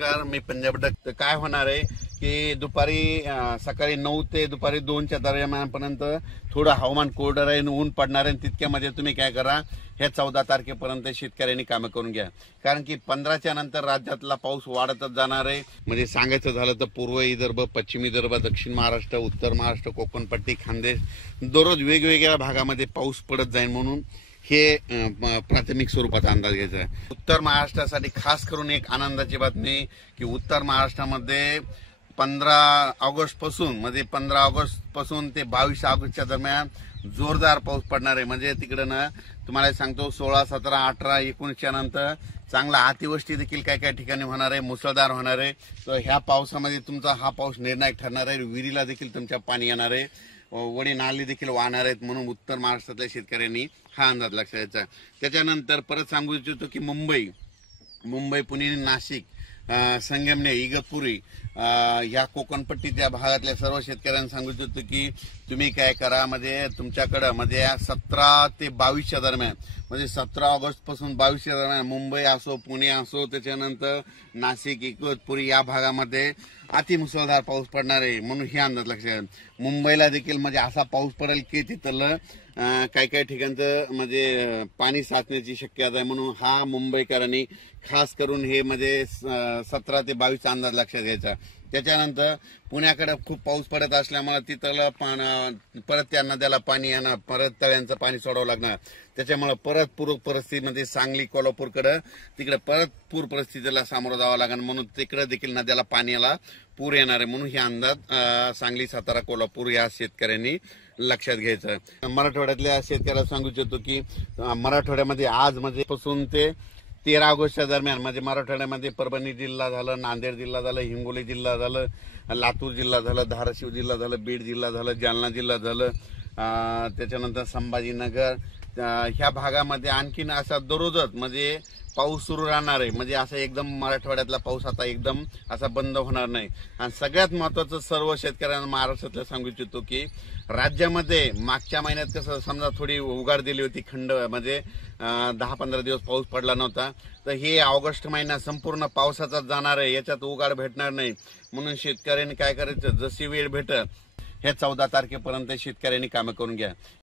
मी Punjab duck काय होणार आहे की दुपारी सकाळी 9 ते दुपारी 2च्या दरम्यानपर्यंत थोडं हवामान कोरडं राहील, ऊन पडणार आहे. तितक्यामध्ये तुम्ही काय करा, हे 14 तारखेपर्यंत शेतकऱ्यांनी कामं करून घ्या. कारण की 15च्या नंतर राज्यातला पाऊस वाढतच जाणार आहे. म्हणजे सांगायचं झालं तर पूर्व विदर्भ, पश्चिम विदर्भ, दक्षिण महाराष्ट्र, उत्तर महाराष्ट्र, कोकणपट्टी, खानदेश दररोज वेगवेगळ्या भागामध्ये पाऊस पडत जाईल. म्हणून हे प्राथमिक स्वरूपाचा अंदाज घ्यायचा आहे. उत्तर महाराष्ट्रासाठी खास करून एक आनंदाची बातमी की उत्तर महाराष्ट्रामध्ये 15 ऑगस्ट पासून म्हणजे 15 ऑगस्ट पासून ते 22 ऑगस्टच्या दरम्यान जोरदार पाऊस पडणार आहे. म्हणजे तिकडे ना तुम्हाला सांगतो 16, 17, 18, 19च्या नंतर चांगला अतिवृष्टी देखील काही काही ठिकाणी होणार आहे, मुसळधार होणार आहे. तर ह्या पावसामध्ये तुमचा हा पाऊस निर्णायक ठरणार आहे. विहिरीला देखील तुमच्या पाणी येणार आहे, वडी नाली देखील वाहणार आहेत. म्हणून उत्तर महाराष्ट्रातल्या शेतकऱ्यांनी हा अंदाज लक्षात घ्यायचा. त्याच्यानंतर परत सांगू इच्छितो की मुंबई, पुणे, नाशिक, संगमनेर, इगतपुरी ह्या कोकणपट्टीच्या भागातल्या सर्व शेतकऱ्यांना सांगू इच्छितो की तुम्ही काय करा, म्हणजे तुमच्याकडे म्हणजे 17 ते 22च्या दरम्यान म्हणजे 17 ऑगस्ट पासून 22च्या दरम्यान मुंबई असो, पुणे असो, त्याच्यानंतर नाशिक, इगतपुरी या भागामध्ये अतिमुसळधार पाऊस पडणार आहे. म्हणून हे अंदाज लक्षात. मुंबईला देखील म्हणजे असा पाऊस पडेल की तिथलं काही काही ठिकाणचं म्हणजे पाणी साचण्याची शक्यता आहे. म्हणून हा मुंबईकरांनी खास करून हे म्हणजे 17 ते 22चा अंदाज लक्षात घ्यायचा. त्याच्यानंतर पुण्याकडे खूप पाऊस पडत असल्यामुळे तिथलं परत त्या नद्याला पाणी येणार, परत तळ्यांचं पाणी सोडावं लागणार. त्याच्यामुळे परत पूर परिस्थितीमध्ये सांगली, कोल्हापूरकडे तिकडे परत पूर परिस्थितीला सामोरं जावं लागणार. म्हणून तिकडे देखील नद्याला पाण्याला पूर येणार आहे. म्हणून हे अंदाज सांगली, सातारा, कोल्हापूर या शेतकऱ्यांनी लक्षात घ्यायचं. मराठवाड्यातल्या शेतकऱ्याला सांगू इच्छितो की मराठवाड्यामध्ये आज म्हणजे पासून ते 13 ऑगस्टच्या दरम्यान म्हणजे मराठवाड्यामध्ये परभणी जिल्हा झालं, नांदेड जिल्हा झालं, हिंगोली जिल्हा झालं, लातूर जिल्हा झालं, धाराशिव जिल्हा झालं, बीड जिल्हा झालं, जालना जिल्हा झालं, त्याच्यानंतर संभाजीनगर ह्या भागामध्ये आणखीन असा दररोजच म्हणजे पाऊस सुरू राहणार आहे. म्हणजे असं एकदम मराठवाड्यातला पाऊस आता एकदम असा बंद होणार नाही. आणि सगळ्यात महत्वाचं सर्व शेतकऱ्यांना महाराष्ट्रातल्या सांगू इच्छितो की राज्यामध्ये मागच्या महिन्यात कसं समजा थोडी उघाड दिली होती, खंड म्हणजे 10-15 दिवस पाऊस पडला नव्हता. तर हे ऑगस्ट महिना संपूर्ण पावसाचाच जाणार आहे, याच्यात उघाड भेटणार नाही. म्हणून शेतकऱ्यांनी काय करायचं, जशी वेळ भेटत हे 14 तारखेपर्यंत शेतकऱ्यांनी कामं करून घ्या.